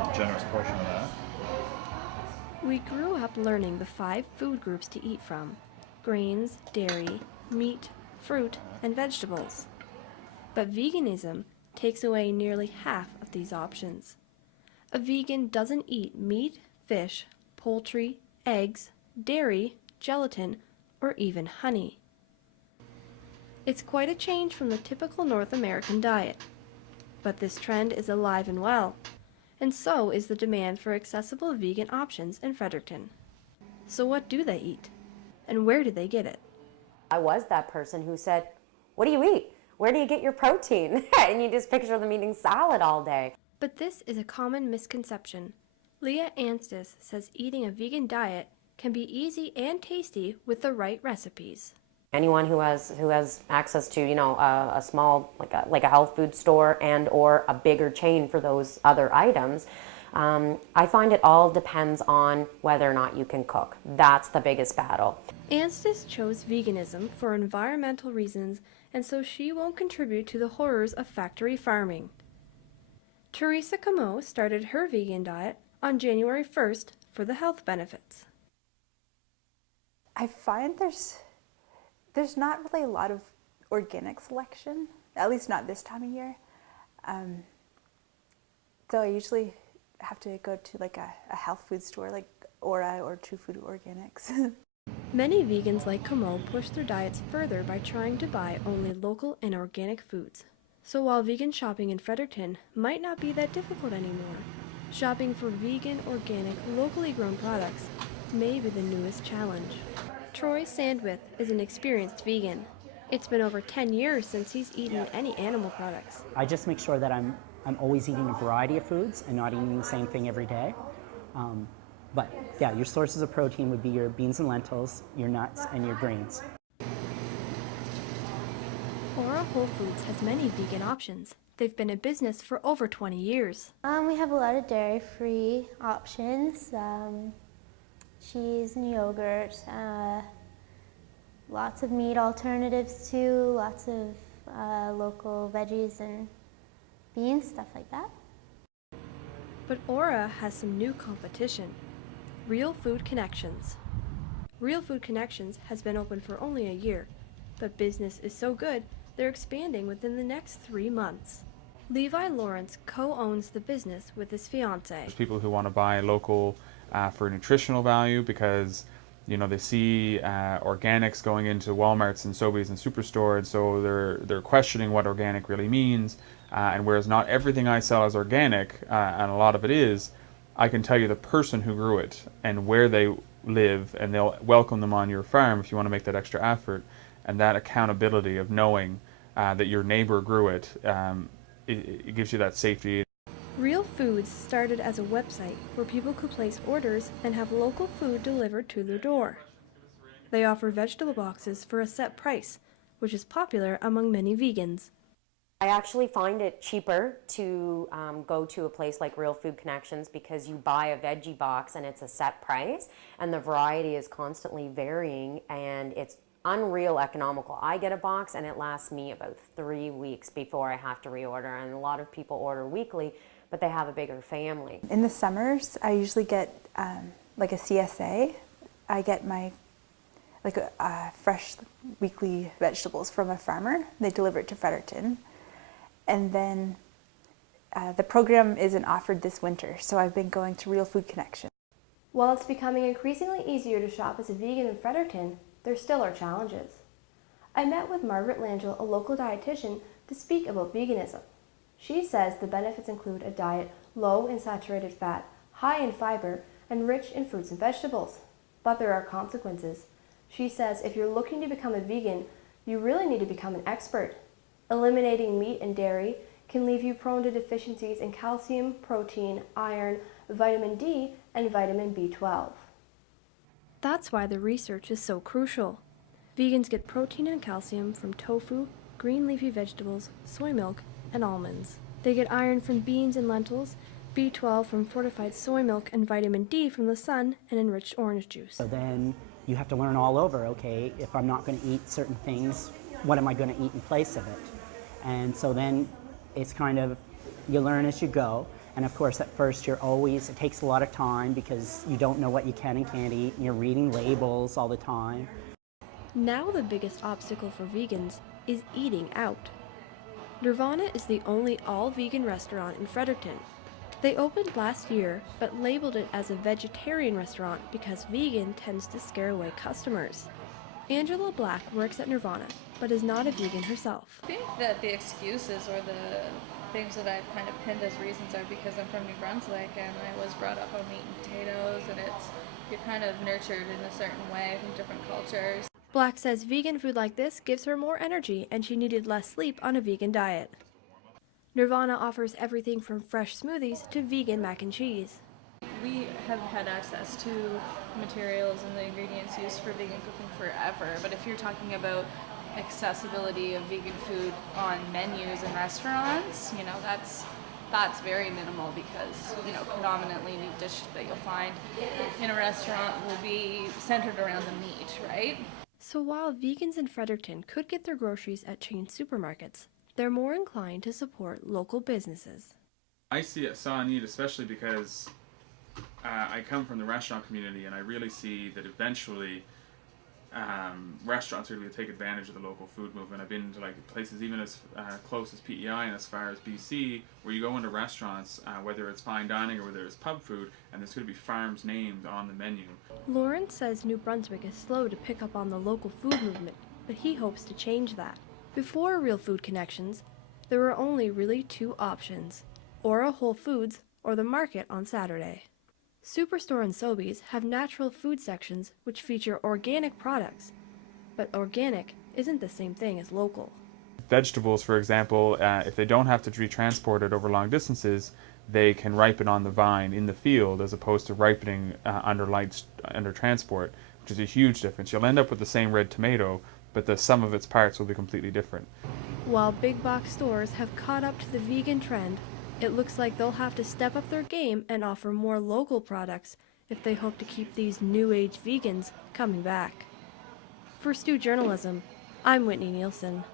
a generous portion of that. We grew up learning the 5 food groups to eat from: grains, dairy, meat, fruit, and vegetables. But veganism takes away nearly half of these options. A vegan doesn't eat meat, fish, poultry, eggs, dairy, gelatin, or even honey. It's quite a change from the typical North American diet. But this trend is alive and well, and so is the demand for accessible vegan options in Fredericton. So what do they eat? And where do they get it? I was that person who said, "What do you eat? Where do you get your protein?" And you just picture them eating salad all day. But this is a common misconception. Leah Anstis says eating a vegan diet can be easy and tasty with the right recipes. Anyone who has access to, a small, like a health food store and or a bigger chain for those other items, I find it all depends on whether or not you can cook. That's the biggest battle. Anstis chose veganism for environmental reasons, and so she won't contribute to the horrors of factory farming. Teresa Camo started her vegan diet on January 1st for the health benefits. I find there's not really a lot of organic selection, at least not this time of year. So I usually have to go to like a health food store like Aura or True Food Organics. Many vegans like Camo push their diets further by trying to buy only local and organic foods. So while vegan shopping in Fredericton might not be that difficult anymore, shopping for vegan, organic, locally grown products may be the newest challenge. Troy Sandwith is an experienced vegan. It's been over 10 years since he's eaten any animal products. I just make sure that I'm always eating a variety of foods and not eating the same thing every day. But yeah, your sources of protein would be your beans and lentils, your nuts, and your grains. Aura Whole Foods has many vegan options. They've been in business for over 20 years. We have a lot of dairy-free options, cheese and yogurt, lots of meat alternatives too, lots of local veggies and beans, stuff like that. But Aura has some new competition. Real Food Connections. Real Food Connections has been open for only a year, but business is so good they're expanding within the next 3 months. Levi Lawrence co-owns the business with his fiance. There's people who want to buy local for nutritional value because they see organics going into Walmarts and Sobeys and Superstore, and so they're questioning what organic really means. And whereas not everything I sell is organic, and a lot of it is, I can tell you the person who grew it and where they live, and they'll welcome them on your farm if you want to make that extra effort. And that accountability of knowing that your neighbor grew it, it gives you that safety. Real Foods started as a website where people could place orders and have local food delivered to their door. They offer vegetable boxes for a set price, which is popular among many vegans. I actually find it cheaper to go to a place like Real Food Connections because you buy a veggie box and it's a set price and the variety is constantly varying and it's unreal economical. I get a box and it lasts me about 3 weeks before I have to reorder, and a lot of people order weekly but they have a bigger family. In the summers I usually get like a CSA. I get my fresh weekly vegetables from a farmer. They deliver it to Fredericton. And then the program isn't offered this winter, so I've been going to Real Food Connection. While it's becoming increasingly easier to shop as a vegan in Fredericton, there still are challenges. I met with Margaret Langell, a local dietitian, to speak about veganism. She says the benefits include a diet low in saturated fat, high in fiber, and rich in fruits and vegetables. But there are consequences. She says if you're looking to become a vegan, you really need to become an expert. Eliminating meat and dairy can leave you prone to deficiencies in calcium, protein, iron, vitamin D, and vitamin B12. That's why the research is so crucial. Vegans get protein and calcium from tofu, green leafy vegetables, soy milk, and almonds. They get iron from beans and lentils, B12 from fortified soy milk, and vitamin D from the sun and enriched orange juice. So then you have to learn all over, okay, if I'm not going to eat certain things, what am I going to eat in place of it? And so then it's kind of, you learn as you go. And of course, at first, it takes a lot of time because you don't know what you can and can't eat, and you're reading labels all the time. Now the biggest obstacle for vegans is eating out. Nirvana is the only all-vegan restaurant in Fredericton. They opened last year, but labeled it as a vegetarian restaurant because vegan tends to scare away customers. Angela Black works at Nirvana, but is not a vegan herself. I think that the excuses or the things that I've kind of pinned as reasons are because I'm from New Brunswick and I was brought up on meat and potatoes, and you're kind of nurtured in a certain way from different cultures. Black says vegan food like this gives her more energy and she needed less sleep on a vegan diet. Nirvana offers everything from fresh smoothies to vegan mac and cheese. We have had access to materials and the ingredients used for vegan cooking forever, but if you're talking about accessibility of vegan food on menus in restaurants, that's very minimal because, predominantly meat dishes that you'll find in a restaurant will be centered around the meat, right? So while vegans in Fredericton could get their groceries at chain supermarkets, they're more inclined to support local businesses. I saw a need, especially because I come from the restaurant community, and I really see that eventually restaurants are going to take advantage of the local food movement. I've been to places even as close as PEI and as far as BC, where you go into restaurants, whether it's fine dining or whether it's pub food, and there's going to be farms named on the menu. Lawrence says New Brunswick is slow to pick up on the local food movement, but he hopes to change that. Before Real Food Connections, there were only really two options: Aura Whole Foods or the market on Saturday. Superstore and Sobeys have natural food sections which feature organic products, but organic isn't the same thing as local. Vegetables, for example, if they don't have to be transported over long distances, they can ripen on the vine in the field as opposed to ripening under transport, which is a huge difference. You'll end up with the same red tomato, but the sum of its parts will be completely different. While big box stores have caught up to the vegan trend, it looks like they'll have to step up their game and offer more local products if they hope to keep these new age vegans coming back. For Stu Journalism, I'm Whitney Neilson.